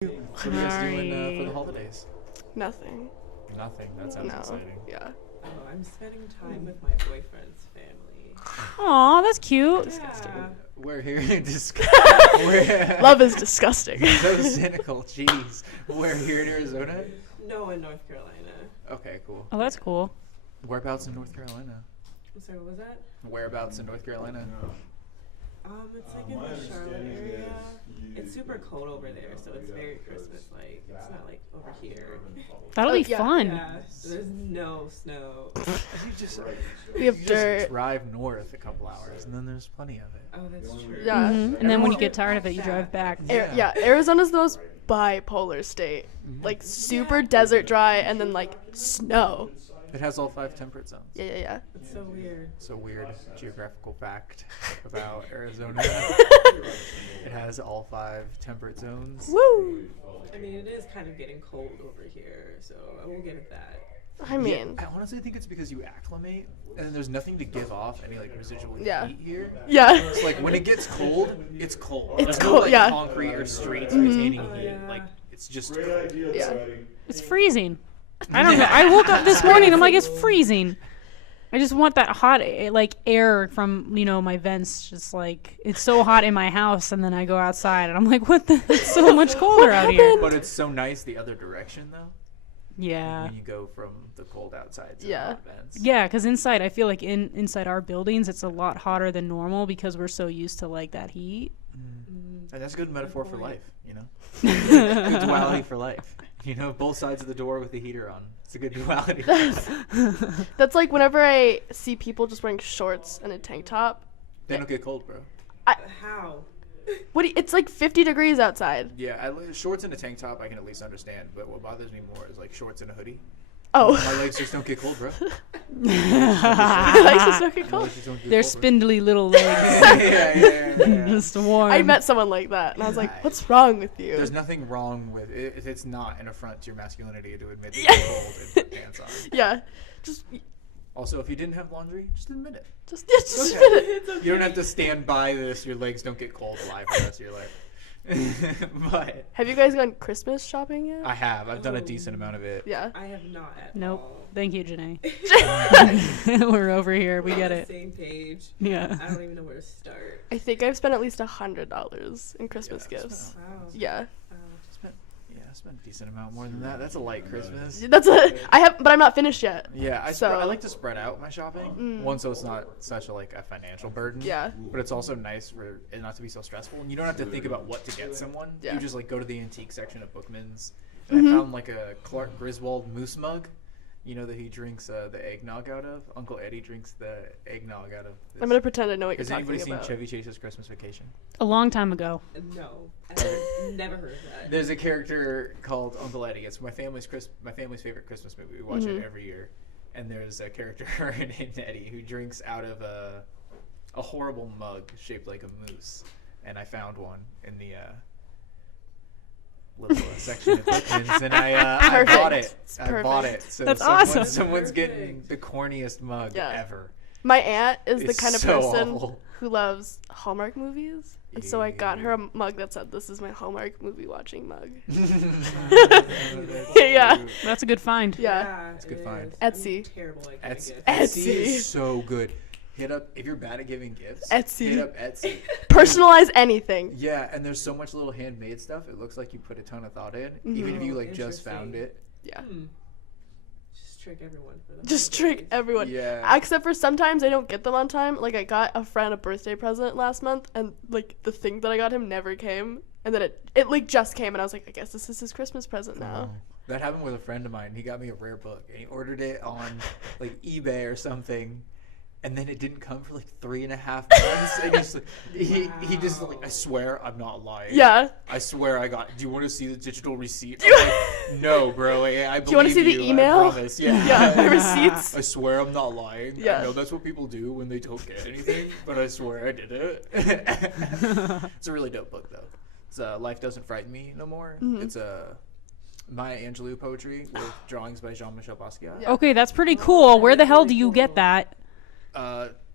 What are you guys doing for the holidays? Nothing. Nothing. That sounds exciting. Yeah. Oh, I'm spending time with my boyfriend's family. Aw, that's cute. Yeah. We're here in Love is disgusting. So cynical. Jeez. We're here in Arizona? No, in North Carolina. Okay, cool. Oh, that's cool. Whereabouts in North Carolina? I'm sorry, what was that? Whereabouts in North Carolina? It's like in the Charlotte area. It's super cold over there, so it's very Christmas-like. It's not like over here. That'll be yeah. fun. Yeah, there's no snow. You just, We have you dirt. just drive north a couple hours, and then there's plenty of it. Oh, that's true. Yeah. And then when you get tired of it, you drive back. Yeah. Arizona's the most bipolar state. Like super desert dry and then like snow. It has all 5 temperate zones. Yeah. It's so weird. It's a weird geographical fact about Arizona. It has all 5 temperate zones. Woo! I mean, it is kind of getting cold over here, so I will give it that. I mean, I honestly think it's because you acclimate, and then there's nothing to give off any like residual Yeah. heat here. yeah. It's like when it gets cold, it's cold. It's There's no, cold, like, yeah. Concrete or streets retaining Oh, heat. yeah. Like it's just cold. Yeah. It's freezing. I don't know. I woke up this morning. I'm like, it's freezing. I just want that hot, like, air from, my vents. Just like, it's so hot in my house, and then I go outside, and I'm like, what the? It's so much colder out here. But it's so nice the other direction though. Yeah. When you go from the cold outside to Yeah. the hot vents. Yeah, because inside, I feel like inside our buildings, it's a lot hotter than normal because we're so used to, like, that heat. And that's a good metaphor for life, Good duality for life. Both sides of the door with the heater on. It's a good duality. That's like whenever I see people just wearing shorts and a tank top. They don't get cold, bro. How? It's like 50 degrees outside. Yeah, shorts and a tank top I can at least understand, but what bothers me more is like shorts and a hoodie. Oh. My legs just don't get cold, bro. My legs just don't get My cold. legs just don't get They're cold, bro. spindly little legs. Yeah. Just warm. I met someone like that, and I was like, "What's wrong with you?" There's nothing wrong with it. It's not an affront to your masculinity to admit that you're cold and put pants on. Yeah, just Also, if you didn't have laundry, just admit it. just Okay. admit it. It's okay. You don't have to stand by this. Your legs don't get cold alive for the rest of your life. But Have you guys gone Christmas shopping yet? I have. I've done a decent amount of it. Yeah. I have not at Nope. all. Thank you, Janae. We're over here. We We're get on it. the same page. Yeah. I don't even know where to start. I think I've spent at least $100 in Christmas Yeah, gifts. Wow. Yeah, I spent a decent amount more than that. That's a light Christmas. but I'm not finished yet. Yeah, I So- like to spread out my shopping. One, so it's not such a financial burden. Yeah. But it's also nice for it not to be so stressful, and you don't have to think about what to get someone. Yeah. You just go to the antique section of Bookman's, and I found a Clark Griswold moose mug. That he drinks the eggnog out of. Uncle Eddie drinks the eggnog out of. This. I'm gonna pretend I know what you're Has talking anybody seen about. Chevy Chase's Christmas Vacation? A long time ago. No. I've never heard of that. There's a character called Uncle Eddie. It's my family's favorite Christmas movie. We watch it every year. And there's a character named Eddie who drinks out of a horrible mug shaped like a moose. And I found one in the little section of Bookman's, and I bought it. It's I bought perfect. it. So That's awesome. Someone's getting the corniest mug Yeah. ever. My aunt is the It's kind of so person awful. who loves Hallmark movies, and so I got her a mug that said, "This is my Hallmark movie watching mug." Yeah. That's a good find. Yeah. It's a good find. Etsy. I'm terrible at Etsy, giving Etsy Etsy. is so good. Hit up if you're bad at giving gifts. Etsy. Hit up Etsy. Personalize anything. Yeah, and there's so much little handmade stuff. It looks like you put a ton of thought in, even if you Oh, just found interesting. it. Yeah. Just trick everyone for them. Just trick everyone. Yeah. Except for sometimes I don't get them on time. Like I got a friend a birthday present last month, and the thing that I got him never came, and then it just came, and I was like, I guess this is his Christmas present now. That happened with a friend of mine. He got me a rare book, and he ordered it on eBay or something. And then it didn't come for 3.5 months. And he just I swear I'm not lying. Yeah. I swear I got. Do you want to see the digital receipt? I'm like, no, bro. I believe Do you want to see the email? I promise. Yeah. Yeah, the receipts. I swear I'm not lying. Yeah. I know that's what people do when they don't get anything, but I swear I did it. It's a really dope book though. It's Life Doesn't Frighten Me No More. It's Maya Angelou poetry with drawings by Jean-Michel Basquiat. Yeah. Okay, that's pretty cool. Where the hell do you get that?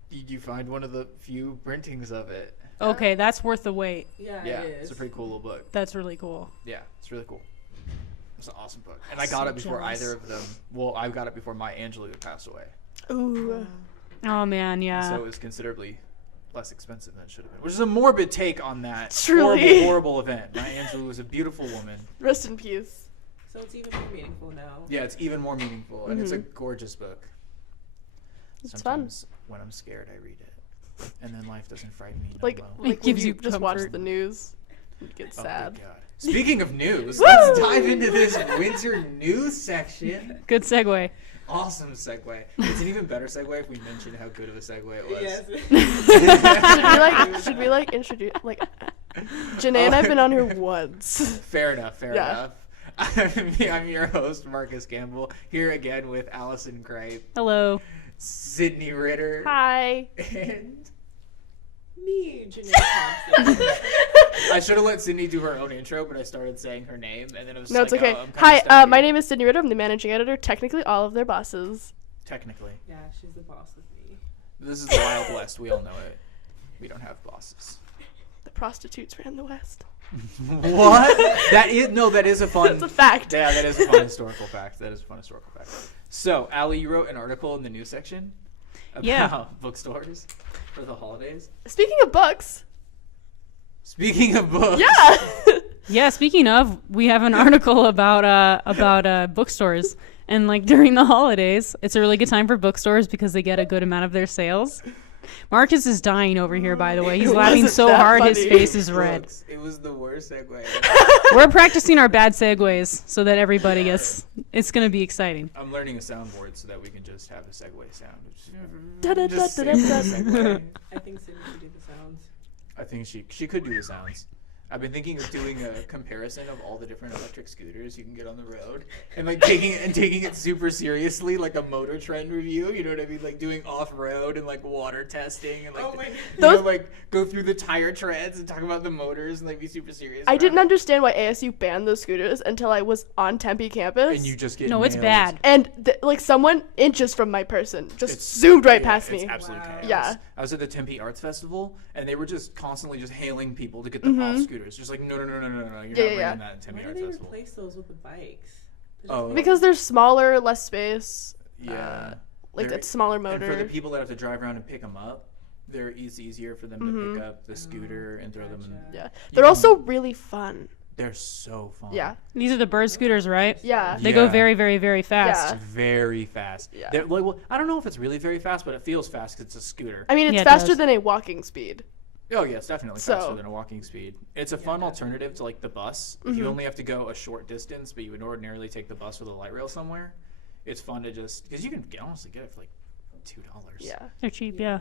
You find one of the few printings of it. Okay, that's worth the wait. Yeah, Yeah, it is. it's a pretty cool little book. That's really cool. Yeah, it's really cool. It's an awesome book. And I got so it before jealous. either of them. Well, I got it before Maya Angelou passed away. Ooh. Oh man, yeah. So it was considerably less expensive than it should have been. Which is a morbid take on that Truly. horrible event. Maya Angelou was a beautiful woman. Rest in peace. So it's even more meaningful now. Yeah, it's even more meaningful. And it's a gorgeous book. It's Sometimes when I'm scared, I read it. And then life doesn't frighten me. Like, well. like gives when you just watch comfort. the news, you get Oh, sad. good God. Speaking of news, Woo! let's dive into this winter news section. Good segue. Awesome segue. It's an even better segue if we mention how good of a segue it was. Yes. Should we like introduce like Janae and I've been on here once. Fair enough. Yeah. I'm your host, Marcus Campbell, here again with Allison Cripe, Hello. Sydney Ritter, Hi. and Me, Janae Thompson. I should have let Sydney do her own intro, but I started saying her name, and then it was No, like, it's okay. oh, I'm kinda Hi, stuck my here. name is Sydney Ritter. I'm the managing editor. Technically, all of their bosses. Technically. Yeah, she's the boss of me. This is the Wild West. We all know it. We don't have bosses. The prostitutes ran the West. What? That is a fun. That's a fact. Yeah, that is a fun historical fact. So, Allie, you wrote an article in the news section about Yeah. bookstores for the holidays. Speaking of books, Speaking of books. yeah. Yeah, speaking of, we have an article about bookstores, and like during the holidays, it's a really good time for bookstores because they get a good amount of their sales. Marcus is dying over here, by the way. He's It laughing wasn't so that hard his funny. face is red. Books. It was the worst segue. We're practicing our bad segues so that everybody gets. It's gonna be exciting. I'm learning a soundboard so that we can just have the segue sound. Da-da-da-da-da-da. Just sing the segue. I think Sydney should do the sounds. I think she could do the sounds. I've been thinking of doing a comparison of all the different electric scooters you can get on the road, and like taking it super seriously, like a motor trend review. You know what I mean? Like doing off road and like water testing and like Oh my you know, Those- like go through the tire treads and talk about the motors and like be super serious. I about didn't it. understand why ASU banned those scooters until I was on Tempe campus. And you just get No, it's nailed. bad. And like someone inches from my person just It's- zoomed right Yeah, past it's me. absolute Wow. chaos. Yeah. I was at the Tempe Arts Festival, and they were just constantly just hailing people to get them off scooters. Just like, no, you're not bringing Yeah. that at Tempe Why Arts did they Festival. replace those with the bikes? Oh. Because they're smaller, less space. Yeah. Like They're- it's smaller And for the motor. people that have to drive around and pick them up, it's easier for them to pick up the scooter and throw them in. Gotcha. Yeah. You They're can- also really fun. They're so fun. Yeah. These are the bird scooters, right? Yeah. They go Yeah. very, very, very fast. Yeah. Very fast. Yeah. They're, like, well, I don't know if it's really very fast, but it feels fast because it's a scooter. I mean, it's Yeah, it faster does. than a walking speed. Oh yeah, it's definitely So- faster than a walking speed. It's a fun alternative to like the bus. If you only have to go a short distance, but you would ordinarily take the bus with a light rail somewhere, it's fun to just because you can honestly get it for like $2. Yeah. They're cheap, yeah.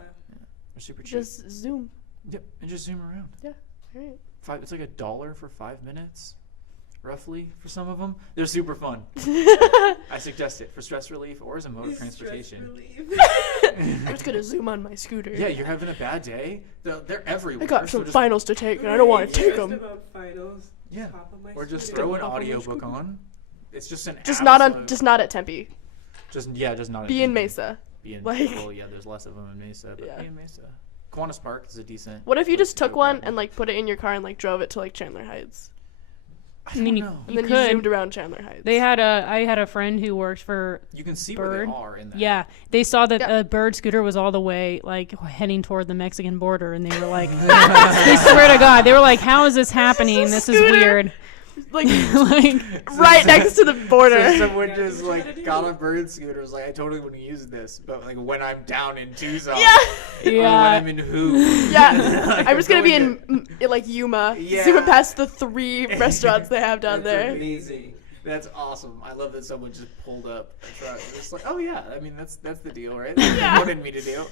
They're super cheap. Just zoom. Yep, and just zoom around. Yeah. All right. It's like $1 for 5 minutes, roughly for some of them. They're super fun. I suggest it for stress relief or as a mode of transportation. I'm just gonna zoom on my scooter. Yeah, you're having a bad day. They're everywhere. I got so some just- finals to take, and I don't want to take them. About finals. Yeah, Hop on my or just scooter. throw an Hop on my audiobook scooter. on. It's just an Just not on. absolute- Just not at Tempe. just not Be in Tempe. Mesa. Be in, Like- well, yeah, there's less of them in Mesa, but Yeah. be in Mesa. Kiwanis Park is a decent. What if you place just to took go one grab and like put it in your car and like drove it to like Chandler Heights, I I mean, don't you, know. and you then you zoomed could. around Chandler Heights? I had a friend who worked for You can see where Bird. they are in that. Yeah, they saw that Yeah. a bird scooter was all the way like heading toward the Mexican border, and they were like, they swear to God, they were like, "How is this happening? This is scooter. weird." like Like, right next to the border. So someone Yeah, just what you like gotta got do. a bird scooter. Was like, I totally wouldn't use this, but like when I'm down in Tucson, Yeah. or when yeah, I'm in Who, Yeah, Like, I'm just gonna be going in like Yuma, Yeah. zooming past the 3 restaurants they have down That's there. amazing. That's awesome. I love that someone just pulled up a truck. It's like, oh yeah, I mean that's the deal, right? That's what you wanted me to do.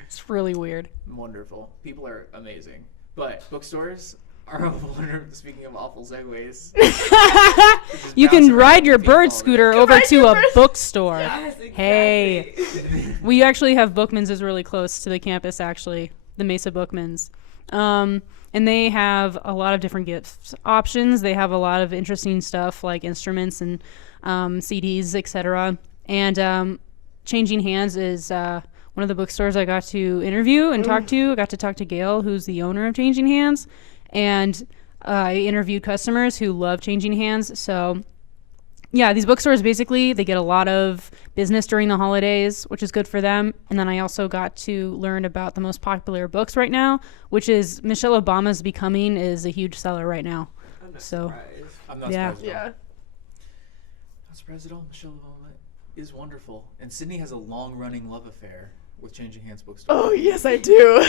it's really weird. Wonderful. People are amazing. But bookstores are a wonder. Speaking of awful segues, You bounce can around ride your with people all bird day. scooter You over ride to your a bird- bookstore. Yes, exactly. Hey. We actually have Bookman's is really close to the campus, actually, the Mesa Bookman's. And they have a lot of different gift options. They have a lot of interesting stuff like instruments and CDs, etc. And changing hands is one of the bookstores I got to interview and talk to. I got to talk to Gail, who's the owner of Changing Hands, and I interviewed customers who love Changing Hands. So yeah, these bookstores, basically, they get a lot of business during the holidays, which is good for them. And then I also got to learn about the most popular books right now, which is Michelle Obama's Becoming is a huge seller right now. I'm not So, surprised. I'm not Yeah. surprised at all. Yeah. Not surprised at all. Michelle Obama is wonderful. And Sydney has a long-running love affair with Changing Hands Bookstore. Oh, yes, I do.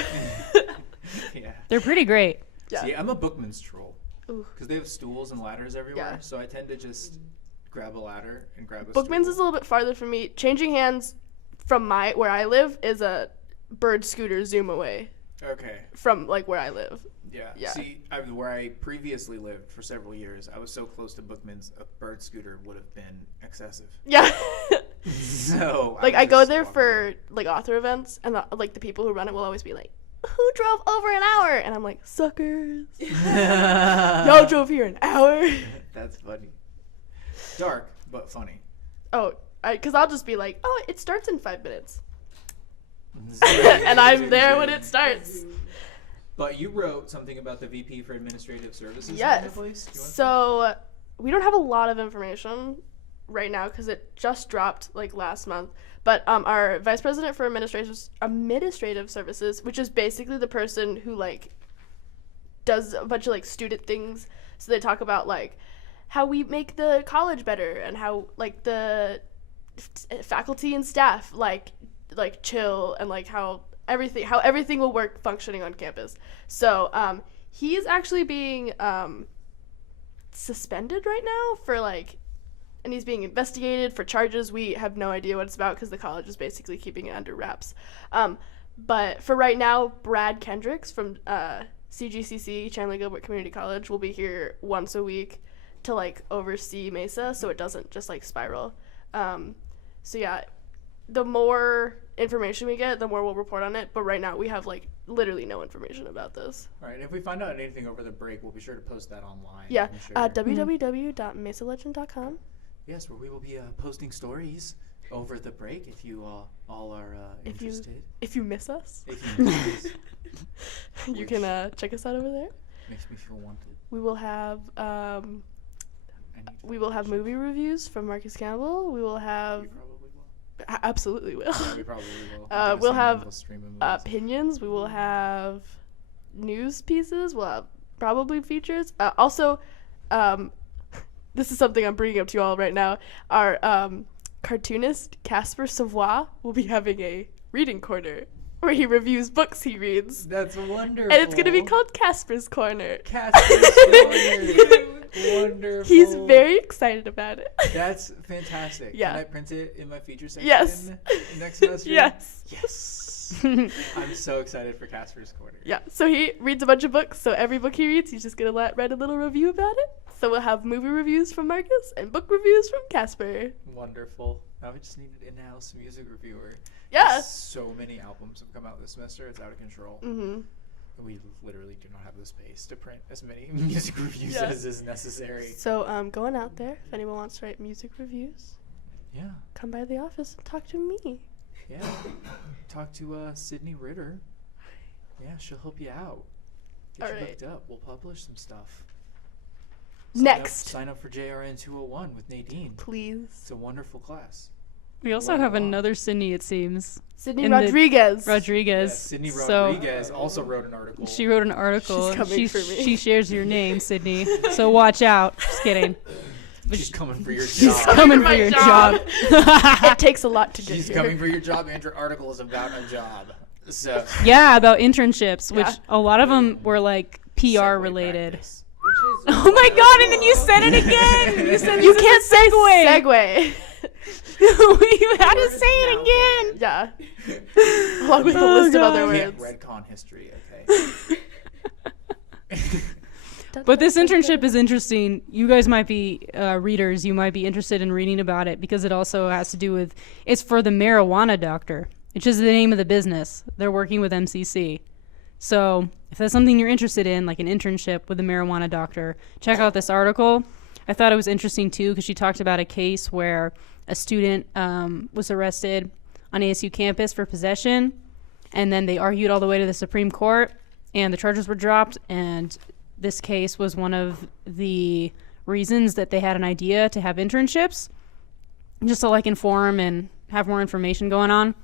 Yeah. They're pretty great. Yeah. See, I'm a Bookman's troll. Ooh. Because they have stools and ladders everywhere. Yeah. So I tend to just grab a ladder and grab a Bookman's stool. is a little bit farther from me. Changing Hands from where I live is a bird scooter zoom away Okay. from like where I live. Yeah. Yeah. See, where I previously lived for several years, I was so close to Bookman's, a bird scooter would have been excessive. Yeah. So Like would I go just there walk for like author events, and the people who run it will always be like, "Who drove over an hour?" And I'm like, "Suckers! Y'all drove here an hour." That's funny. Dark, but funny. Oh, because I'll just be like, "Oh, it starts in 5 minutes," and I'm there when it starts. But you wrote something about the VP for Administrative Services. Yes. in that place? Do you wanna- So we don't have a lot of information right now because it just dropped like last month. But our vice president for administrative services, which is basically the person who like does a bunch of like student things. So they talk about like how we make the college better and how like the faculty and staff like chill and like how everything will work functioning on campus. So he is actually being suspended right now for like, and he's being investigated for charges. We have no idea what it's about because the college is basically keeping it under wraps. But for right now, Brad Kendricks from CGCC, Chandler Gilbert Community College, will be here once a week to like oversee Mesa so it doesn't just like spiral. So yeah, the more information we get, the more we'll report on it. But right now we have like literally no information about this. All right. If we find out anything over the break, we'll be sure to post that online. Yeah, I'm sure. www.mesalegend.com. Yes, where we will be posting stories over the break if you all are If you- interested. If you miss us, If you miss us, you can check us out over there. makes me feel wanted. We will have I need movie reviews from Marcus Campbell. We will have We probably will. absolutely will. Yeah, we probably will. We'll have stream of movies. Opinions. We will have news pieces. We'll have probably features. Also, this is something I'm bringing up to you all right now. Our cartoonist Casper Savoy will be having a reading corner where he reviews books he reads, That's wonderful. and it's gonna be called Casper's Corner. Casper's Corner. Wonderful. He's very excited about it. That's fantastic. Yeah. Can I print it in my feature section Yes. next semester? Yes. Yes. I'm so excited for Casper's Corner. Yeah, so he reads a bunch of books, so every book he reads, he's just gonna write a little review about it. So we'll have movie reviews from Marcus and book reviews from Casper. Wonderful. Now we just need an in-house music reviewer. Yeah. So many albums have come out this semester, it's out of control. Mm-hmm. We literally do not have the space to print as many music reviews Yeah. as is necessary. So going out there, if anyone wants to write music reviews, Yeah. come by the office and talk to me. Yeah. Talk to Sydney Ritter. Yeah, she'll help you out. Get you Alright. hooked up. We'll publish some stuff. Next. Sign up for JRN 201 with Nadine. Please. It's a wonderful class. We also have another Sydney, it seems. Sydney In the- Rodriguez. Rodriguez. Yeah, Sydney So Rodriguez also wrote an article. she wrote an article. She's coming for me. She shares your name, Sydney. So watch out. Just kidding. But She's coming for your she's job. coming for for my your job. job. It takes a lot to get She's here. coming for your job, and your article is about a job. So Yeah, about internships, which Yeah. a lot of them were like PR segue related. practice. Oh my god, and then you said it again! You said You this can't is a segue! segue. You had to say it again! Yeah. Along with a Oh, list of other God. Can't words. redcon history, okay? But this internship is interesting. You guys might be readers. You might be interested in reading about it because it also has to do with, it's for the marijuana doctor, which is the name of the business. They're working with MCC. So if that's something you're interested in, like an internship with a marijuana doctor, check out this article. I thought it was interesting too because she talked about a case where a student was arrested on ASU campus for possession, and then they argued all the way to the Supreme Court, and the charges were dropped, and this case was one of the reasons that they had an idea to have internships, just to like inform and have more information going on.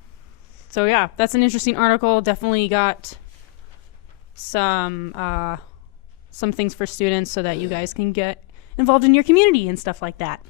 So yeah, that's an interesting article. Definitely got some things for students so that you guys can get involved in your community and stuff like that.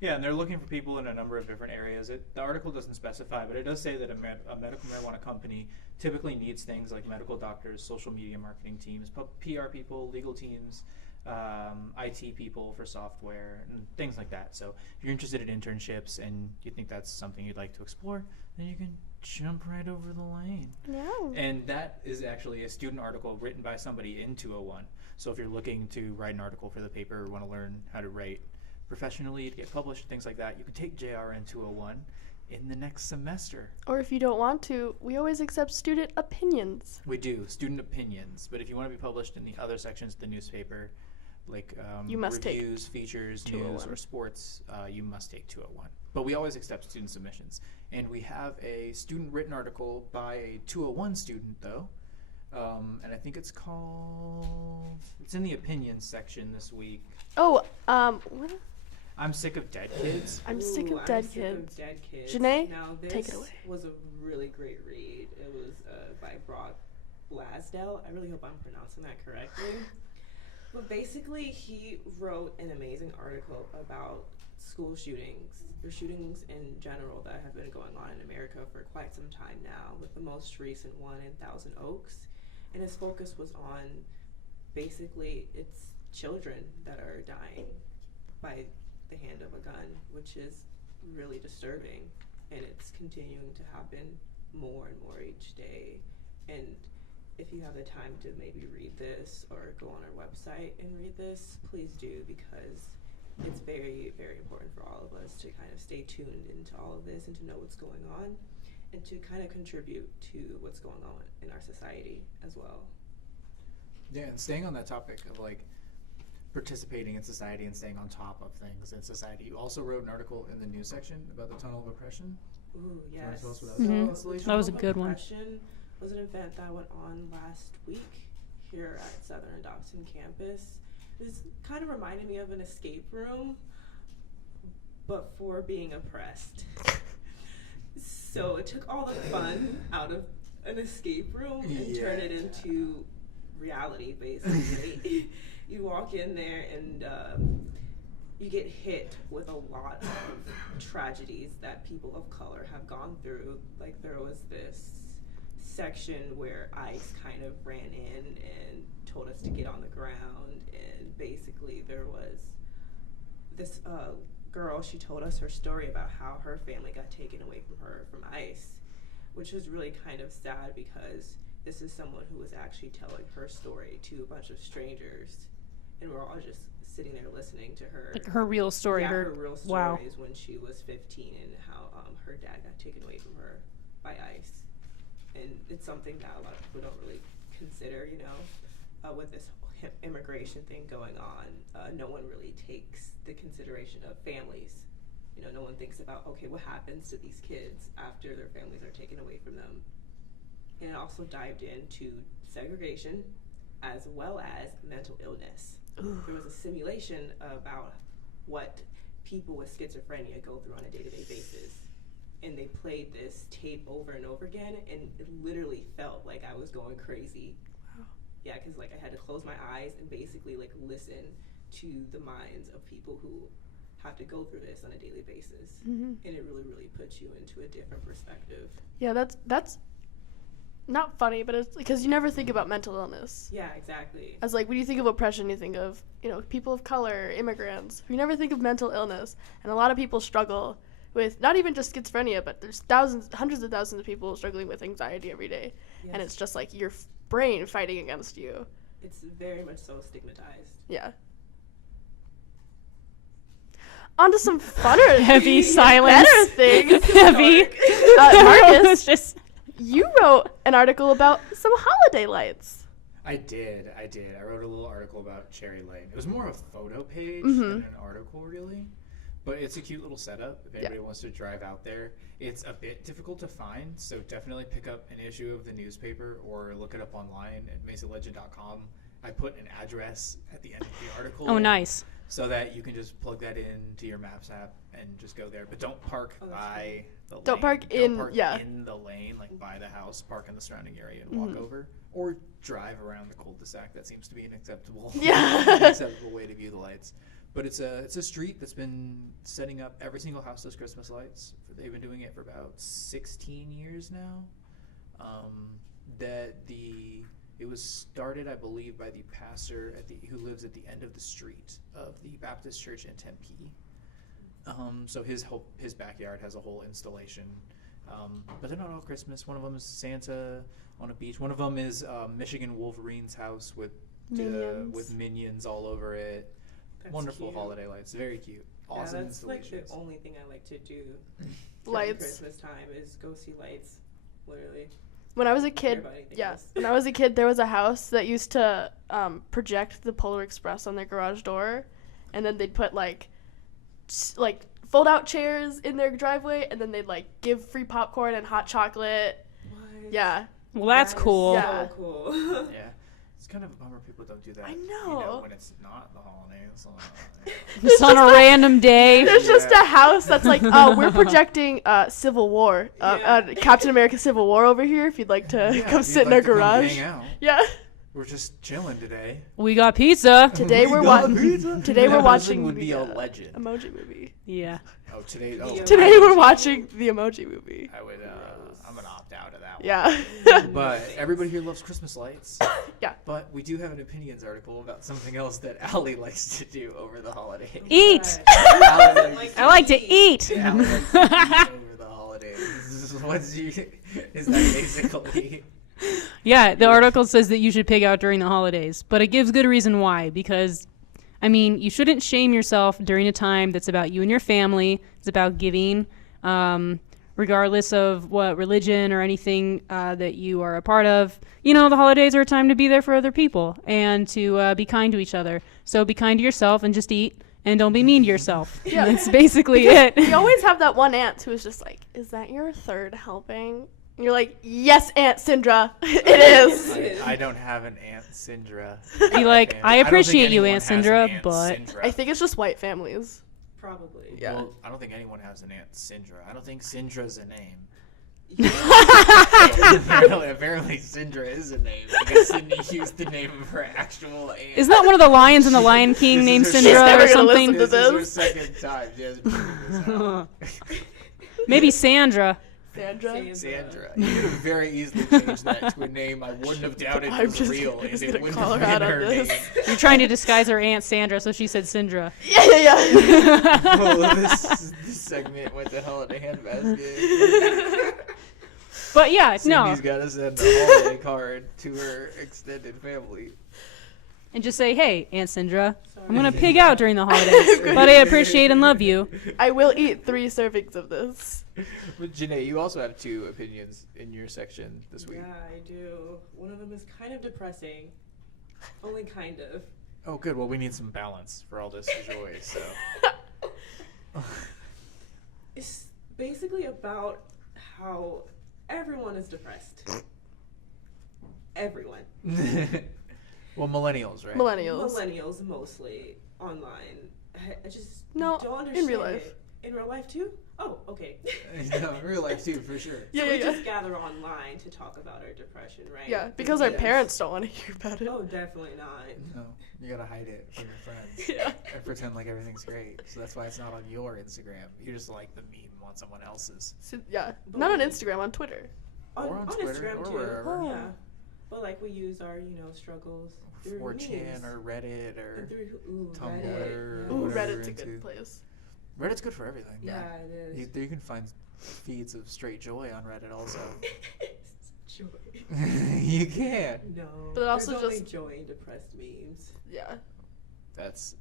Yeah, and they're looking for people in a number of different areas. The article doesn't specify, but it does say that a medical marijuana company typically needs things like medical doctors, social media marketing teams, PR people, legal teams, IT people for software, and things like that. So if you're interested in internships and you think that's something you'd like to explore, then you can jump right over the lane. Yeah. And that is actually a student article written by somebody in 201. So if you're looking to write an article for the paper or want to learn how to write professionally to get published, things like that, you can take JRN 201 in the next semester. Or if you don't want to, we always accept student opinions. We do, student opinions. But if you want to be published in the other sections of the newspaper, like you must reviews, features, news, or sports, you must take 201. But we always accept student submissions. And we have a student written article by a 201 student, though. And I think it's in the opinions section this week. Oh, what? I'm sick of dead kids. I'm sick of dead kids. Janae, Now, this take it away. was a really great read. It was by Brock Blasdell. I really hope I'm pronouncing that correctly. But basically, he wrote an amazing article about school shootings, or shootings in general that have been going on in America for quite some time now, with the most recent one in Thousand Oaks. And his focus was on basically it's children that are dying by the hand of a gun, which is really disturbing, and it's continuing to happen more and more each day. And if you have the time to maybe read this or go on our website and read this, please do, because it's very, very important for all of us to kind of stay tuned into all of this and to know what's going on and to kind of contribute to what's going on in our society as well. Yeah, and staying on that topic of like participating in society and staying on top of things in society, you also wrote an article in the news section about the Tunnel of Oppression. Ooh, Do you wanna yes. tell us what Mhm. installation? That was a Tunnel of good one. Oppression was an event that went on last week here at Southern and Thompson campus. This kind of reminded me of an escape room, but for being oppressed. So it took all the fun out of an escape room and turned it into reality, basically. You walk in there and you get hit with a lot of tragedies that people of color have gone through. Like there was this section where ICE kind of ran in and told us to get on the ground, and basically there was this girl, she told us her story about how her family got taken away from her from ICE, which was really kind of sad because this is someone who was actually telling her story to a bunch of strangers, and we're all just sitting there listening to her. Like her real story. Yeah, her real wow. stories when she was 15 and how her dad got taken away from her by ICE. And it's something that a lot of people don't really consider, you know, with this immigration thing going on. No one really takes the consideration of families. You know, no one thinks about, okay, what happens to these kids after their families are taken away from them. And it also dived into segregation as well as mental illness. Ooh. There was a simulation about what people with schizophrenia go through on a day-to-day basis. And they played this tape over and over again, and it literally felt like I was going crazy. Wow. Yeah, because like I had to close my eyes and basically like listen to the minds of people who have to go through this on a daily basis. Mm-hmm. And it really, really puts you into a different perspective. Yeah, that's not funny, but it's because you never think about mental illness. Yeah, exactly. As like when you think of oppression, you think of, you know, people of color, immigrants. You never think of mental illness, and a lot of people struggle with not even just schizophrenia, but there's hundreds of thousands of people struggling with anxiety every day. Yes. And it's just like your brain fighting against you. It's very much so stigmatized. Yeah. On to some funner, heavy silence, better things. Heavy. Marcus, you wrote an article about some holiday lights. I did. I wrote a little article about Cherry Lane. It was more a photo page than an article, really. But it's a cute little setup if anybody wants to drive out there. It's a bit difficult to find, so definitely pick up an issue of the newspaper or look it up online at MesaLegend.com. I put an address at the end of the article. Oh, nice. So that you can just plug that into your Maps app and just go there. But don't park by the lane. Don't park in the lane, like by the house. Park in the surrounding area and walk over. Or drive around the cul-de-sac. That seems to be an acceptable way to view the lights. But it's a street that's been setting up. Every single house does Christmas lights. They've been doing it for about 16 years now. It was started, I believe, by the pastor who lives at the end of the street of the Baptist Church in Tempe. So his backyard has a whole installation. But they're not all Christmas. One of them is Santa on a beach. One of them is Michigan Wolverine's house with minions all over it. That's Wonderful cute. holiday lights. Very cute. Awesome Yeah, that's like installations. the only thing I like to do Lights. Christmas time is go see lights. Literally. When I was a Don't care kid, about anything yeah. else. When I was a kid, there was a house that used to project the Polar Express on their garage door, and then they'd put like fold-out chairs in their driveway, and then they'd like give free popcorn and hot chocolate. What? Yeah. Well, that's That is cool. Yeah. So cool. Yeah. It's kind of a bummer people don't do that. I know. When it's not the holidays. Just on a random day. There's just a house that's like, we're projecting Civil War, Captain America Civil War over here. If you'd like to come sit in our garage. Hang out. Yeah. We're just chilling today. We got pizza. Today we're watching. Today we're watching would be the a legend. Emoji Movie. Yeah. Oh, today. Today we're watching the Emoji Movie. I would. I'm gonna opt out of that one. Yeah. But everybody here loves Christmas lights. Yeah. But we do have an opinions article about something else that Allie likes to do over the holidays. Eat. Allie likes I like to eat. Allie likes to eat over the holidays. Is that basically? Yeah, the article says that you should pig out during the holidays, but it gives good reason why. Because, I mean, you shouldn't shame yourself during a time that's about you and your family. It's about giving, regardless of what religion or anything that you are a part of. You know, the holidays are a time to be there for other people and to be kind to each other. So be kind to yourself and just eat, and don't be mean to yourself. Yeah. That's basically it. We always have that one aunt who is just like, "Is that your third helping?" And you're like, "Yes, Aunt Sindra, it is." I don't have an Aunt Sindra. Be like, I don't think appreciate you, anyone Aunt has an Sindra, Aunt but Sindra. I think it's just white families. Probably. Yeah. Well, I don't think anyone has an Aunt Sindra. I don't think Sindra's a name. apparently Sindra is a name because Sydney used the name of her actual aunt. isn't that one of the lions in the Lion King named This is Sindra never or gonna something? listen to This is her second time she has figured this out. Maybe Sandra. Sandra. Sandra. You could have very easily changed that to a name I wouldn't have doubted I'm was just- real I'm if just it gonna wouldn't call have her out been on her this. name. You're trying to disguise her Aunt Sandra, so she said Sindra. Yeah. Well, this segment went to hell in a handbasket. But yeah, no. Cindy's got to send a holiday card to her extended family. And just say, hey, Aunt Sindra, Sorry. I'm going to pig out during the holidays, but I appreciate and love you. I will eat 3 servings of this. But Janae, you also have 2 opinions in your section this week. Yeah, I do. One of them is kind of depressing. Only kind of. Oh, good. Well, we need some balance for all this joy, so. It's basically about how everyone is depressed. Everyone. Well, millennials, right? Millennials. Millennials mostly online. I just No, don't in understand real life. it. In real life too? Oh, okay. No, in real life too, for sure. Yeah, So yeah, we yeah. just gather online to talk about our depression, right? Yeah, because our Yes. parents don't want to hear about it. Oh, definitely not. No, you gotta hide it from your friends. Yeah. And pretend like everything's great. So that's why it's not on your Instagram. You just like the meme on someone else's. So, yeah. Not on Instagram, on Twitter. Or on Twitter, Instagram or too. wherever. Oh. Yeah. But like we use our, struggles through 4chan memes. or Reddit or And through Tumblr Reddit, or yeah. Ooh, whatever Reddit's a into. good place. Reddit's good for everything. Yeah, it is. You can find feeds of straight joy on Reddit also. Joy. You can. No. But it also there's only just- joy and depressed memes. Yeah. That's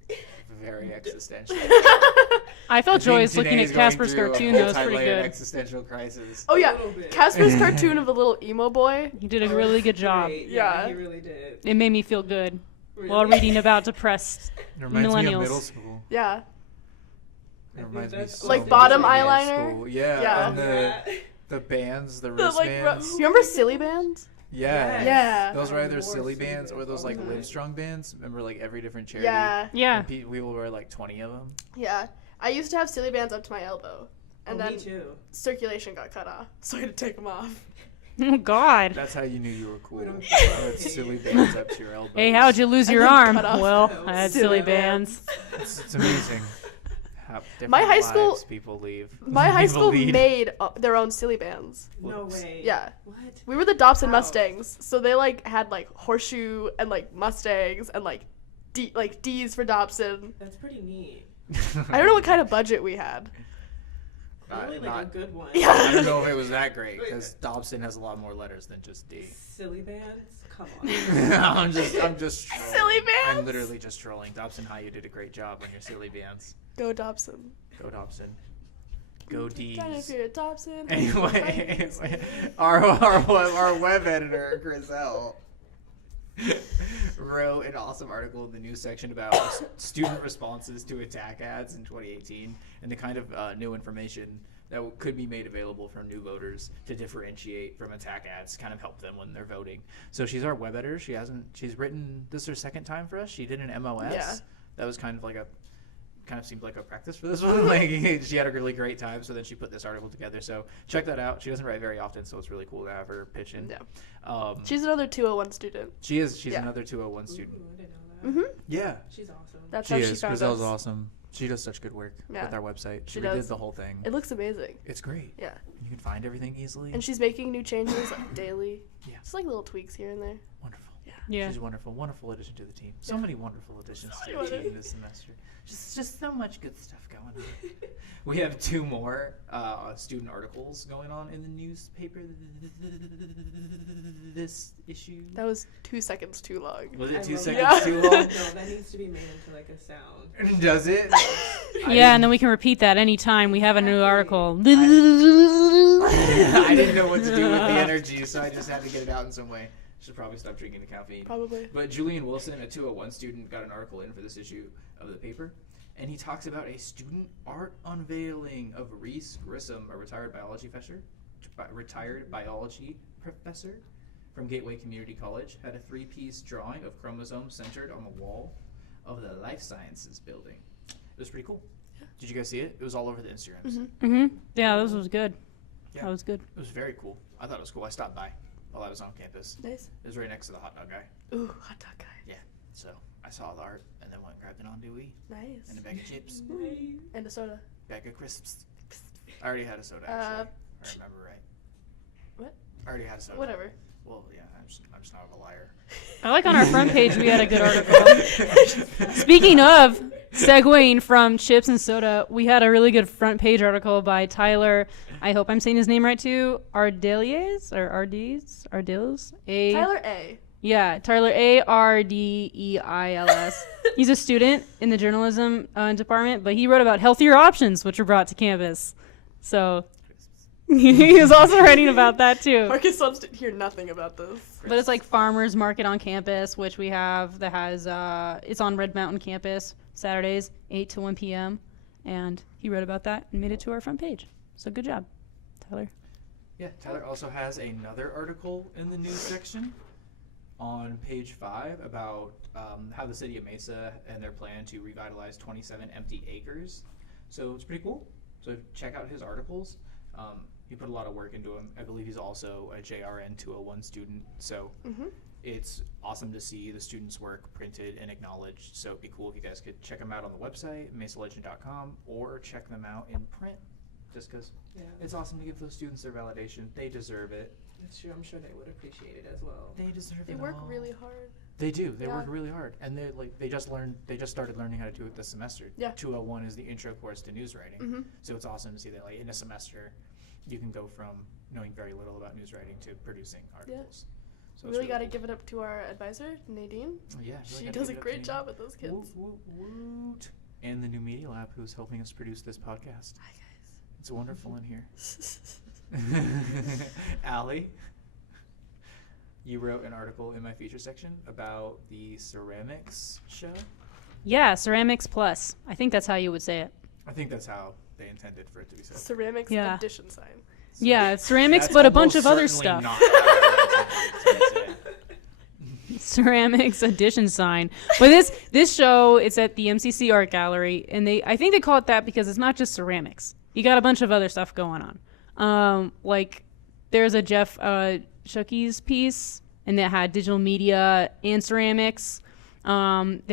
very existential. I felt I think joyous looking Janae's at going Casper's through a cartoon. That was pretty multi-layered good. Existential crisis. Oh, yeah. little bit. Casper's cartoon of the little emo boy. You did a really good job. Great. Yeah. He really did. It made me feel good Really. while reading about depressed. It reminds me of Millennials. middle school. Yeah. It reminds me that's so Like much bottom of me in eyeliner? school. Yeah, Yeah. and the bands, the The, like, wristbands. you remember Silly Bands? Yeah. Yes. Yeah. Those were I either wore silly silly bands or bands those all like the time. Livestrong bands. Remember like every different charity? Yeah. Yeah. And we will wear like 20 of them. Yeah. I used to have Silly Bands up to my elbow. And Me then too. circulation got cut off, so I had to take them off. Oh God. That's how you knew you were cool. We don't- You had silly bands up to your elbows. Hey, how'd you lose I your got arm? cut off. Well, No, I had silly silly bands. bands. It's amazing how different My high school- lives people leave. My high People school lead. made their own Silly Bands. No Whoops. way. Yeah. What? We were the Dobson Wow. Mustangs, so they like had like horseshoe and like Mustangs and like D's for Dobson. That's pretty neat. I don't know what kind of budget we had. Probably like a not- good one. Yeah. I don't know if it was that great because Dobson has a lot more letters than just D. Silly bands? Come on. I'm just trolling. Silly Bands. I'm literally just trolling. Dobson High, you did a great job on your silly bands. Go Dobson. Go Dobson. Go D's. Kind of you're Dobson. Anyways, our web editor, Chris L, wrote an awesome article in the news section about student responses to attack ads in 2018 and the kind of new information that could be made available for new voters to differentiate from attack ads, kind of help them when they're voting. So she's our web editor. She's written, this is her second time for us. She did an MOS. Yeah. That was kind of seemed like a practice for this one. Like she had a really great time, so then she put this article together. So check that out. She doesn't write very often, so it's really cool to have her pitch in. Yeah. She's another 201 student. She's Yeah. another 201 student. Ooh, I didn't know that. Mm-hmm. Yeah, She's awesome. That's she how she is. found Grizel's us. awesome. She does such good work Yeah. with our website. She She redid does. the whole thing. It looks amazing. It's great. Yeah. You can find everything easily. And she's making new changes like daily. Yeah. Just like little tweaks here and there. Wonderful. Yeah. She's wonderful. Wonderful addition to the team. So Yeah. many wonderful additions So to many. the team this semester. Just so much good stuff going on. We have 2 more student articles going on in the newspaper this issue. That was 2 seconds too long. Was I it 2 love seconds that. too long? No, that needs to be made into like a sound. Does it? Yeah, and then we can repeat that anytime we have a new article. I didn't know what to do with the energy, so I just had to get it out in some way. Should probably stop drinking the caffeine. Probably. But Julian Wilson, a 201 student, got an article in for this issue of the paper, and he talks about a student art unveiling of Reese Grissom, a retired biology professor from Gateway Community College, had a 3-piece drawing of chromosomes centered on the wall of the Life Sciences building. It was pretty cool. Did you guys see it? It was all over the Instagrams. Mm-hmm. Yeah, this was good. Yeah. That was good. It was very cool. I thought it was cool. I stopped by while I was on campus. Nice. It was right next to the hot dog guy. Ooh, hot dog guy. So I saw the art and then went and grabbed an andouille Nice. and a bag of chips, And a soda. bag of crisps. I already had a soda actually. I remember right. What? I already had a soda. Whatever. Well, yeah, I'm just not a liar. I like on our front page we had a good article. Speaking of segueing from chips and soda, we had a really good front page article by Tyler. I hope I'm saying his name right too. Ardelies or Ardies? Ardils? Tyler A. Yeah, Tyler Ardeils. He's a student in the journalism department, but he wrote about healthier options which were brought to campus. So he was also writing about that too. Marcus wants to hear nothing about this. But it's like farmers market on campus, which we have that has it's on Red Mountain campus Saturdays 8 to 1 p.m. And he wrote about that and made it to our front page. So good job, Tyler. Yeah, Tyler also has another article in the news section on page 5 about how the city of Mesa and their plan to revitalize 27 empty acres. So it's pretty cool. So check out his articles. He put a lot of work into them. I believe he's also a JRN 201 student. So it's awesome to see the students' work printed and acknowledged. So it'd be cool if you guys could check them out on the website, mesalegend.com, or check them out in print. Just because Yeah, it's awesome to give those students their validation. They deserve it. that's true. I'm sure they would appreciate it as well. They deserve They it work all. really hard. They do. They work Yeah. really hard, and they just started learning how to do it this semester. Yeah. 201 is the intro course to news writing, Mhm. so it's awesome to see that in a semester, you can go from knowing very little about news writing to producing articles. So We really got to give it up to our advisor, Nadine. Yeah, really She gotta does give a it up to great Nadine. job with those kids. Woot, woot, woot. And the new media lab, who's helping us produce this podcast. Hi, guys. It's wonderful in here. Allie, you wrote an article in my feature section about the ceramics show. Yeah, Ceramics Plus. I think that's how you would say it. I think that's how they intended for it to be said. Ceramics Yeah. addition sign. Yeah, it's ceramics, That's but a bunch almost of other certainly stuff. not how they intended it to be said. Ceramics addition sign. But this show, it's at the MCC Art Gallery, and I think they call it that because it's not just ceramics. You got a bunch of other stuff going on. Like there's a Jeff Shuckey's piece, and that had digital media and ceramics. They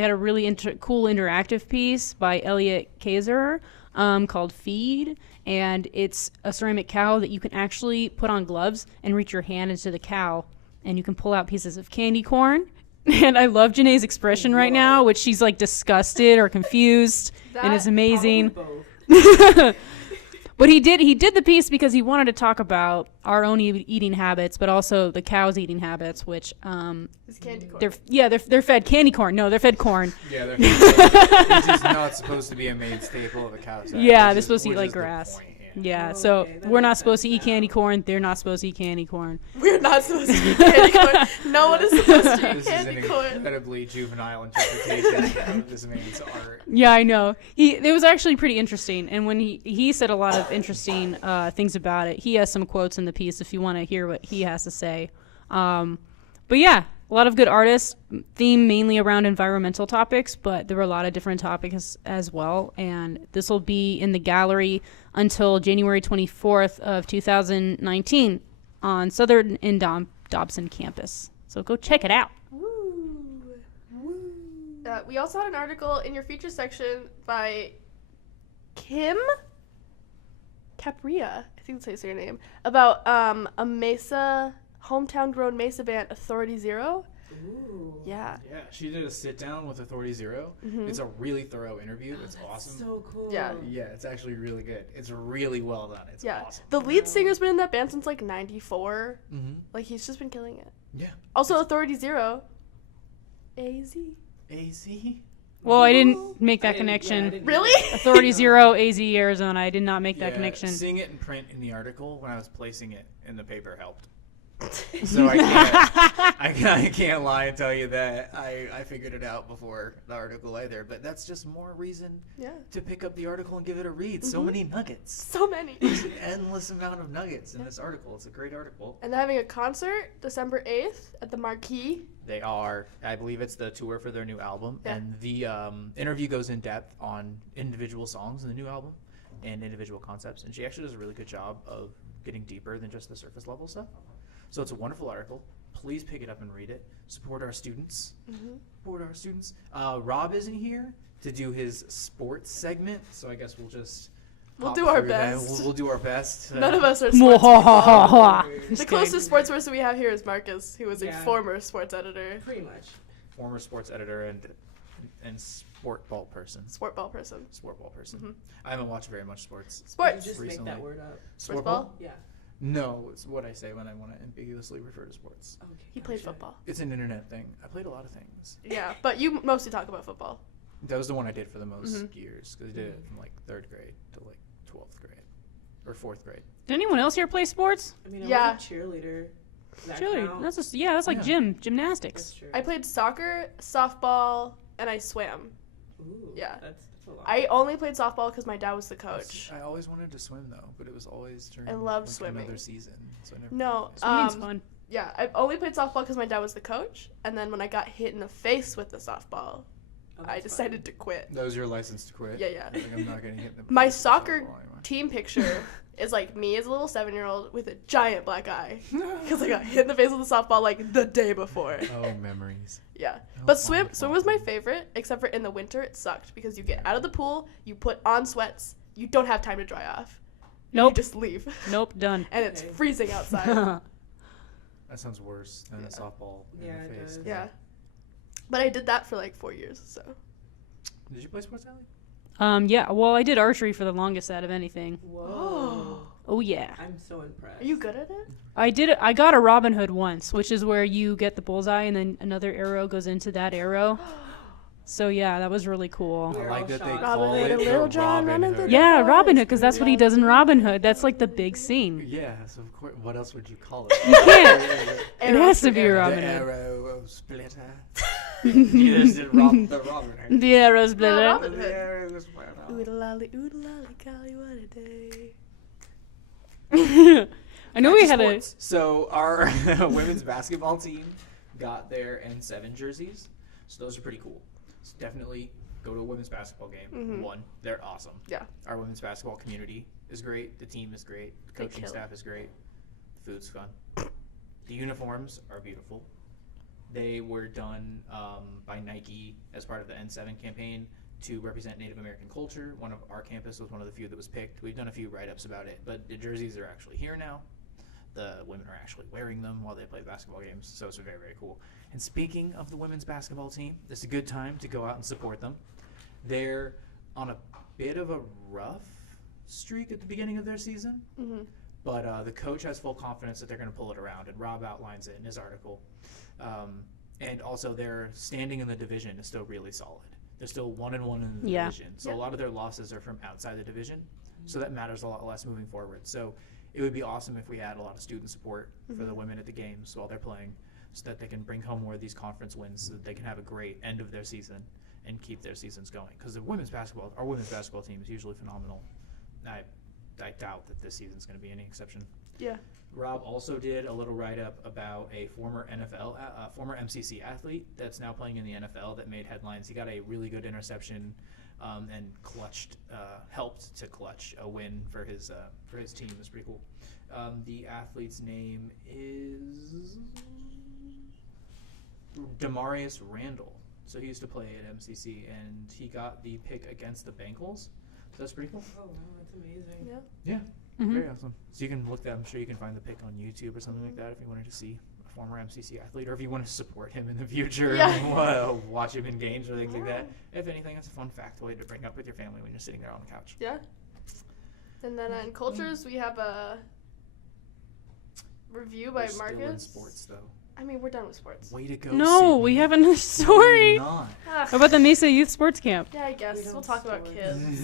had a really cool interactive piece by Elliot Kaiser called Feed, and it's a ceramic cow that you can actually put on gloves and reach your hand into the cow, and you can pull out pieces of candy corn. And I love Janae's expression right now, which she's like disgusted or confused, and it's amazing. But he did the piece because he wanted to talk about our own eating habits, but also the cows' eating habits, which It's candy corn. they're fed candy corn. No, they're fed corn. Yeah, they're which is not supposed to be a main staple of a cow's diet. Yeah, which they're is- supposed to eat which like is the grass. point, Yeah, Oh, so okay, that we're not makes supposed to sense eat candy now. corn. They're not supposed to eat candy corn. We're not supposed to eat candy corn. No one is supposed to eat This is an candy corn. incredibly juvenile interpretation of this man's art. Yeah, I know. It was actually pretty interesting, and when he said a lot of interesting things about it. He has some quotes in the piece if you want to hear what he has to say. But yeah, a lot of good artists, theme mainly around environmental topics, but there were a lot of different topics as well. And this will be in the gallery until January 24th of 2019 on Southern and Dobson campus. So go check it out. We also had an article in your feature section by Kim Capria, I think that's how you say your name, about a Mesa, hometown grown Mesa band, Authority Zero. Ooh. Yeah. Yeah, she did a sit down with Authority Zero. It's a really thorough interview. It's awesome. So cool. Yeah. Yeah, it's actually really good. It's really well done. It's Yeah. awesome. The lead singer's been in that band since like 94. Mm-hmm. Like, he's just been killing it. Yeah. Also, Authority Zero. AZ. AZ? Well, I didn't make I that didn't- yeah, I connection. didn't Really? either. Authority Zero, AZ, Arizona. I did not make that Yeah, connection. Seeing it in print in the article when I was placing it in the paper helped. So I can't lie and tell you that I figured it out before the article either. But that's just more reason Yeah. to pick up the article and give it a read. So many nuggets. So many. There's an endless amount of nuggets in this article. It's a great article. And they're having a concert December 8th at the Marquee. They are. I believe it's the tour for their new album. Yeah. And the interview goes in depth on individual songs in the new album and individual concepts. And she actually does a really good job of getting deeper than just the surface level stuff. So it's a wonderful article. Please pick it up and read it. Support our students. Support our students. Rob isn't here to do his sports segment, so I guess we'll just We'll hop do our through that. best. We'll do our best. None of us are sports people. Just The kidding. closest sports person we have here is Marcus, who was a Yeah. former sports editor, Pretty much. Former sports editor and sport ball person. sport ball person. Sport ball person. Mhm. I haven't watched very much sports. Sports. You just Recently. make that word up. Sports ball? Yeah. No, it's what I say when I want to ambiguously refer to sports. Okay. He played gotcha. football. It's an internet thing. I played a lot of things. Yeah, but you mostly talk about football. That was the one I did for the most Mhm. years because I did it from like 3rd grade to like 12th grade or 4th grade. Did anyone else here play sports? I mean, I Yeah. was a cheerleader. Does that Chili. count? That's like Yeah. gymnastics. That's true. I played soccer, softball, and I swam. Ooh, Yeah. That's a lot. I only played softball because my dad was the coach. I always wanted to swim though, but it was always during I love like, swimming. another season. So I never No, played. Swimming's Um, fun. Yeah, I only played softball because my dad was the coach, and then when I got hit in the face with the softball, Oh, I that's decided fun. to quit. That was your license to quit. Yeah. Like, I'm not getting hit in the My face with soccer softball anymore. team picture is like me as a little 7-year-old with a giant black eye because I got hit in the face with a softball like the day before. Oh, memories. Yeah, Oh, but fun, swim fun, was my fun. favorite, except for in the winter it sucked because you get out of the pool, you put on sweats, you don't have time to dry off. Nope. You just leave, Nope. Done. and it's Okay. freezing outside. That sounds worse than Yeah. a softball in Yeah, the it face. does. Yeah, but I did that for like 4 years. So Did you play sports, Allie? Yeah. Well, I did archery for the longest out of anything. Whoa. Oh yeah. I'm so impressed. are you good at it? I did it. I got a Robin Hood once, which is where you get the bullseye and then another arrow goes into that arrow. So yeah, that was really cool. We're I like all that they shocked. call Robin Hood it and the Little John Robin running through Hood. the Yeah, forest. Robin Hood, because that's what he does in Robin Hood. That's like the big scene. Yeah, so of course, what else would you call it? You can't. It Arrow has to shoot be a arrow. Robin The Hood. arrow of Splitter. Neither did the Robin. Right? The arrows No, blue. Robin. The arrows went off. Oodle lolly, golly, what a day. I know we had a. Sports. So our women's basketball team got their N7 jerseys. So those are pretty cool. So definitely go to a women's basketball game. Mhm. One, they're awesome. Yeah. Our women's basketball community is great. The team is great. The They coaching kill staff is great. The food's fun. The uniforms are beautiful. They were done by Nike as part of the N7 campaign to represent Native American culture. One of our campus was one of the few that was picked. We've done a few write-ups about it, but the jerseys are actually here now. The women are actually wearing them while they play basketball games, so it's very, very cool. And speaking of the women's basketball team, this is a good time to go out and support them. They're on a bit of a rough streak at the beginning of their season, but the coach has full confidence that they're going to pull it around, and Rob outlines it in his article. And also their standing in the division is still really solid. They're still 1-1 in the division, so a lot of their losses are from outside the division, so that matters a lot less moving forward. So it would be awesome if we had a lot of student support for the women at the games while they're playing, so that they can bring home more of these conference wins, so that they can have a great end of their season and keep their seasons going. Because our women's basketball team is usually phenomenal. I doubt that this season's going to be any exception. Yeah. Rob also did a little write-up about a former former MCC athlete that's now playing in the NFL that made headlines. He got a really good interception and helped to clutch a win for his team. It was pretty cool. The athlete's name is Demarius Randall. So he used to play at MCC, and he got the pick against the Bengals. So that's pretty cool. Oh wow, that's amazing. Yeah. Yeah. Mhm. Very awesome. So you can look that. I'm sure you can find the pic on YouTube or something like that if you wanted to see a former MCC athlete, or if you want to support him in the future, watch him in games or things like that. If anything, it's a fun factoid to bring up with your family when you're sitting there on the couch. Yeah. And then in cultures, we have a review by We're still in Marcus. sports, though. I mean, we're done with sports. Way to go. No, Sydney. we have another story. No, we're not. Ah, About the Mesa Youth Sports Camp. yeah, I guess. We don't We'll talk about store. kids.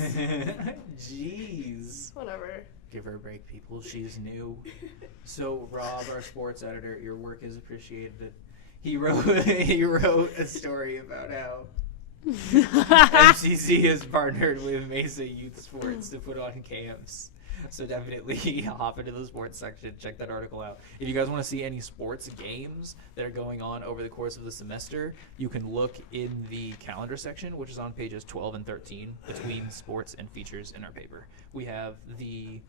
Jeez. Whatever. Give her a break, people. She's new. So, Rob, our sports editor, your work is appreciated. He wrote a story about how MCC has partnered with Mesa Youth Sports to put on camps. So definitely hop into the sports section. Check that article out. If you guys want to see any sports games that are going on over the course of the semester, you can look in the calendar section, which is on pages 12 and 13, between sports and features in our paper. We have the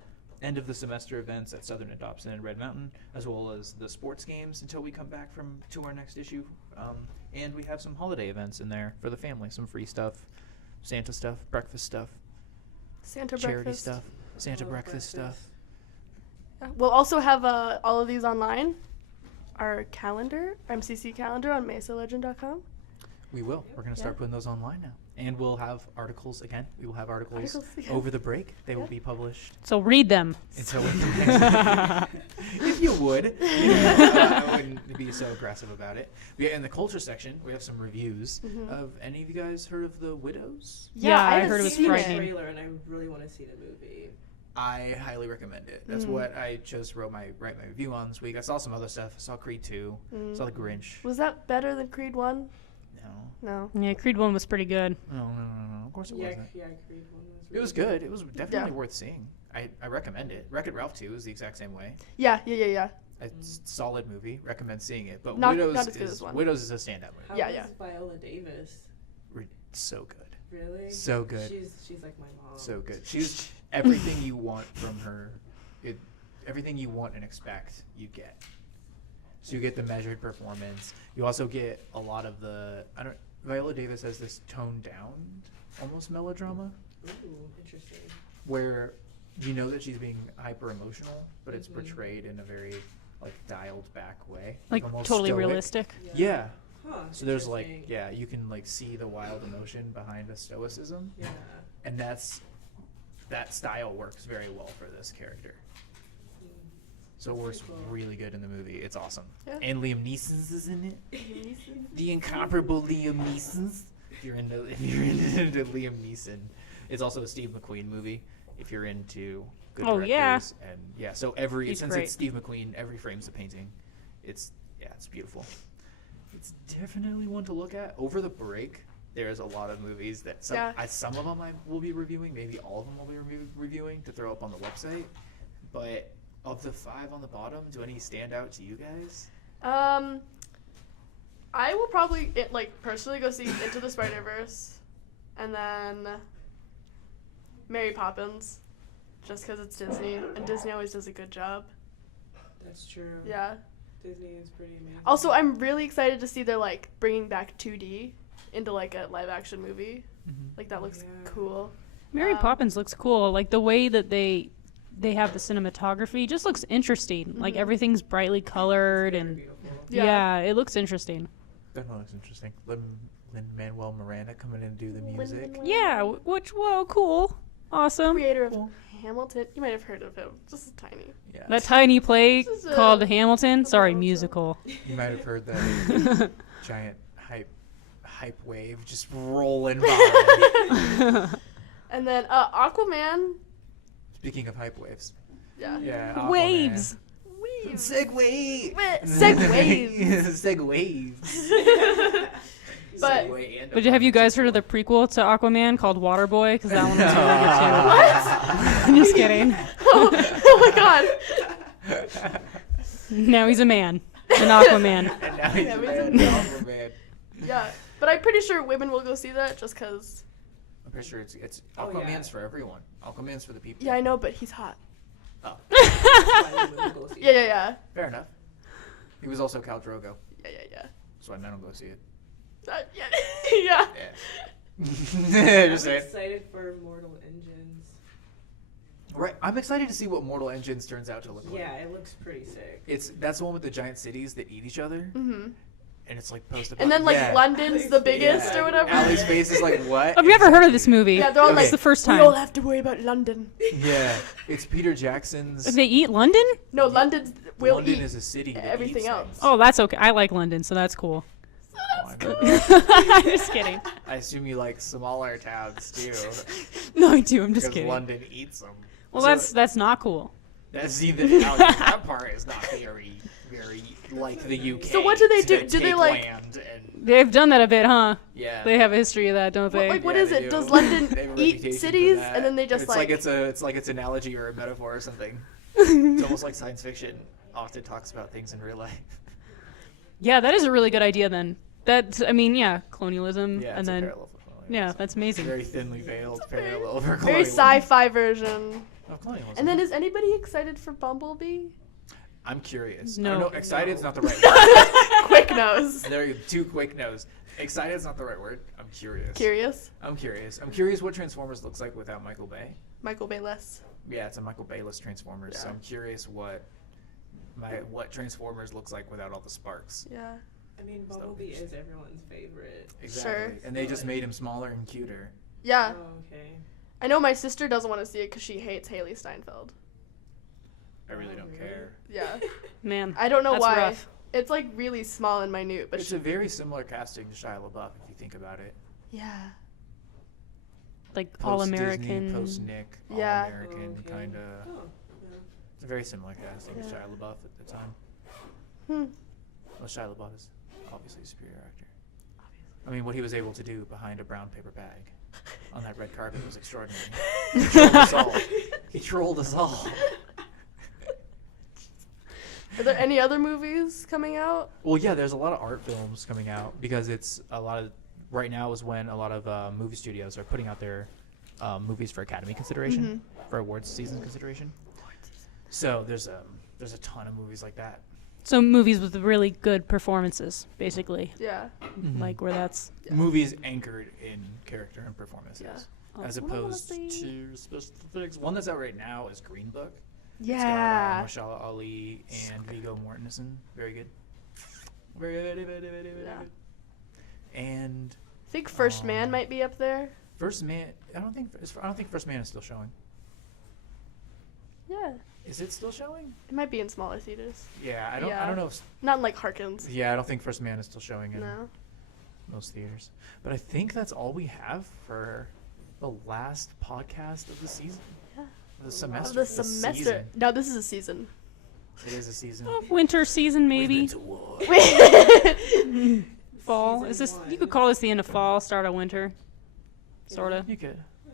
end of the semester events at Southern and Thompson and Red Mountain, as well as the sports games until we come back to our next issue. And we have some holiday events in there for the family, some free stuff, Santa stuff, breakfast stuff, Santa charity breakfast. stuff, Santa Love breakfast stuff. Yeah. We'll also have all of these online. Our calendar, MCC calendar on MesaLegend.com. We will. We're going to start Yeah. putting those online now. And we'll have articles again. We will have articles Again. over the break. They will Yeah. be published So read them. until we if you would. I wouldn't be so aggressive about it. In the culture section, we have some reviews. Of any of you guys heard of The Widows? Yeah, I haven't heard it was seen frightening. Trailer, and I really want to see the movie. I highly recommend it. That's what I just write my review on this week. I saw some other stuff. I saw Creed 2. Saw The Grinch. Was that better than Creed 1? No. No. Yeah, Creed 1 was pretty good. No. Of course it Yeah, wasn't. yeah, Creed 1 was It was really good. It was definitely Yeah. worth seeing. I recommend it. Wreck-It Ralph 2 is the exact same way. Yeah. It's a solid movie. Recommend seeing it. But Not Widows as good is as one. Widows is a standout movie. How Yeah, is yeah. Viola Davis? So good. Really? So good. She's like my mom. So good. She's everything you want from her. Everything you want and expect, you get. So you get the measured performance. You also get a lot of Viola Davis has this toned down, almost melodrama, Ooh, interesting. where you know that she's being hyper emotional, but it's portrayed in a very dialed back way, Like almost totally stoic. realistic. Yeah. Huh. So there's interesting. you can see the wild emotion behind the stoicism, Yeah. and that style works very well for this character. So it works That's pretty cool. really good in the movie. It's awesome. Yeah. And Liam Neeson's is in it. The incomparable Liam Neeson's. If you're into Liam Neeson, it's also a Steve McQueen movie. If you're into good Oh, yeah. directors, and so He's since great. it's Steve McQueen, every frame's a painting. It's beautiful. it's definitely one to look at. Over the break, there's a lot of movies that some of them I will be reviewing. Maybe all of them will be reviewing to throw up on the website. But of the 5 on the bottom, do any stand out to you guys? I will probably personally go see Into the Spider-Verse, and then Mary Poppins, just because it's Disney, and Disney always does a good job. That's true. Yeah. Disney is pretty amazing. Also, I'm really excited to see they're bringing back 2D into a live action movie. Mm-hmm. That looks cool. Mary Poppins looks cool. Like the way that they have the cinematography just looks interesting. Mm-hmm. Like everything's brightly colored and yeah, it looks interesting. Definitely looks interesting. Lin-Manuel Miranda coming in to do the music. Yeah, cool. Awesome. Creator of Hamilton. You might have heard of him. Just tiny. Yeah. That tiny play This is called Hamilton. Sorry, Hamilton. musical. You might have heard that giant hype wave just rolling by. And then Aquaman. Speaking of hype waves. Yeah. Yeah. Aquaman. Waves. Segway. Segwaves. Segwaves. But- Segway and But have you guys heard of the prequel to Aquaman called Waterboy? Because that one was really good too. I'm just kidding. Oh my god. Now he's a man. An Aquaman. And now he's Yeah, a he's man. a- Aquaman. Yeah. But I'm pretty sure women will go see that just because. I'm pretty sure it's Oh, Aquaman's yeah. for everyone. Aquaman's for the people. Yeah, I know, but he's hot. Oh, Yeah. fair enough. He was also Khal Drogo, Yeah. so I don't go see it. Yeah. Yeah. Just I'm saying. excited for Mortal Engines. Right, I'm excited to see what Mortal Engines turns out to look like. Yeah, it looks pretty sick. That's the one with the giant cities that eat each other, Mm-hmm. and it's like post. And then London's the biggest Yeah. or whatever. Allie's face is like, what? I've never heard of this movie. Yeah, they're all Okay. like, It's the first we all time. have to worry about London. Yeah, it's Peter Jackson's. They eat London? No, London will London eat is a city. That everything eats else. things. Oh, that's okay. I like London, so that's cool. Oh, I know. I'm just kidding. I assume you like smaller towns too, No, I do. I'm just because kidding. London eats them. Well, So that's not cool. that's even that part is not very like the UK. So what do they do? that Do they, take like- land and They've done that a bit, huh? yeah. They have a history of that, don't they? What Yeah, is they it? do. Does They London have a eat reputation for cities that. and then they just it's like it's like it's an analogy or a metaphor or something. It's almost like science fiction often talks about things in real life. Yeah, that is a really good idea then. Colonialism, Yeah, and it's a then parallel for colonialism. yeah, that's amazing. Very thinly veiled parallel for very colonialism. sci-fi version? Of colonialism. And then is anybody excited for Bumblebee? I'm curious. No. No, excited's not the right word. Quick nose. There are 2 quick no's. Excited's not the right word. I'm curious. Curious. I'm curious what Transformers looks like without Michael Bay. Michael Bayless. Yeah, it's a Michael Bayless Transformers, so Yeah. I'm curious what Transformers looks like without all the sparks. Yeah. I mean, Bumblebee is everyone's favorite. Exactly. Sure. And they just made him smaller and cuter. Yeah. Oh, okay. I know my sister doesn't want to see it because she hates Haley Steinfeld. I really don't really? care. Yeah. Man, I don't know that's why. rough. It's like really small and minute, but It's a very similar casting to Shia LaBeouf if you think about it. yeah. Like all Post-Disney, American. post-Nick, Yeah. all-American Okay. kind of. Oh, yeah. It's a very similar casting to Yeah. Shia LaBeouf at the time. Hmm. Well, Shia LaBeouf is obviously a superior actor. I mean, what he was able to do behind a brown paper bag on that red carpet was extraordinary. He trolled us all. He trolled us all. Are there any other movies coming out? Well, yeah, there's a lot of art films coming out because it's a lot of right now is when a lot of movie studios are putting out their movies for Academy consideration, for awards season consideration. So there's a ton of movies like that. So movies with really good performances, basically, Yeah. like where that's. Movies anchored in character and performances, Yeah. as Oh, what I wanna opposed see. to specifics. One that's out right now is Green Book. Yeah. It's got Mahershala Ali and Viggo Mortensen. Very good. Very good. Yeah. And I think First Man might be up there. First Man, I don't think First Man is still showing. Yeah. Is it still showing? It might be in smaller theaters. Yeah, I Yeah. don't know. If, Not in like Harkins. yeah, I don't think First Man is still showing in No. most theaters. But I think that's all we have for the last podcast of the season. Yeah. The Of semester. the semester. season. No, this is a season. It is a season. Winter season, maybe. We've been to war. Fall. Season Is this? one. You could call this the end of fall, start of winter. Sorta. You could. Yeah.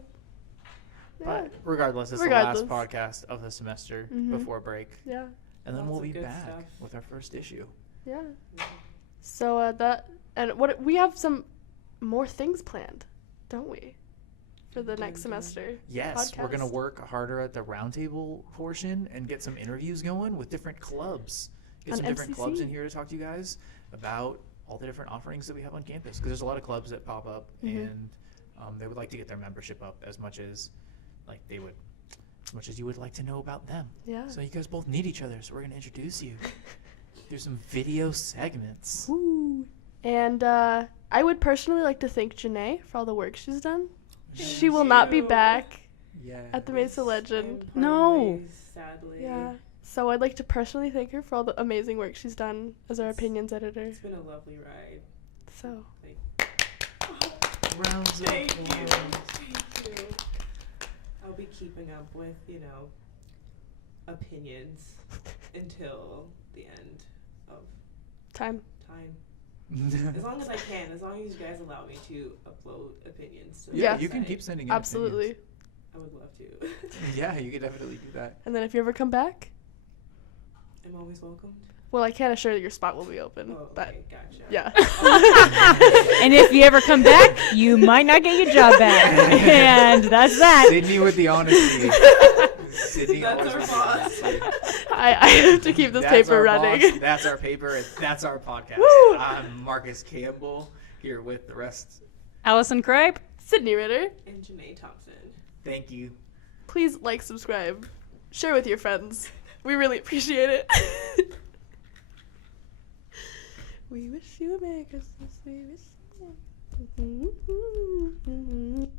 But regardless, it's Regardless. the last podcast of the semester Mhm. before break. Yeah. And then Lots we'll of be good back stuff. with our first issue. Yeah. So what we have some more things planned, don't we? For the next semester. Yes, we're going to Podcast. work harder at the roundtable portion and get some interviews going with different clubs. Get On some different clubs MCC. in here to talk to you guys about all the different offerings that we have on campus. Because there's a lot of clubs that pop up, Mhm. and they would like to get their membership up as much as you would like to know about them. Yeah. So you guys both need each other, so we're going to introduce you. There's some video segments. Woo. And I would personally like to thank Janae for all the work she's done. She will not be you. back Yeah. at the Mesa Legend. No. Sadly. Yeah. So I'd like to personally thank her for all the amazing work she's done as our opinions editor. It's been a lovely ride. So Rounds of Thank you. applause. Thank you. I'll be keeping up with, opinions until the end of time. time. As long as I can, as long as you guys allow me to upload opinions to the Yeah, Yeah. you can website, keep sending in Absolutely. opinions. I would love to. Yeah, you could definitely do that. And then if you ever come back, I'm always welcomed. well, I can't assure that your spot will be open, Oh, but okay, gotcha. yeah. And if you ever come back, you might not get your job back. And that's that. Sydney with the honesty. Sydney That's always our with the boss. honesty. I have to keep this That's paper our running. boss, that's our paper, and that's our podcast. Woo! I'm Marcus Campbell here with the rest. Allison Cripe. Sydney Ritter, And Janae Thompson. Thank you. please like, subscribe, share with your friends. We really appreciate it. We wish you a Merry Christmas. We wish you a Merry Christmas.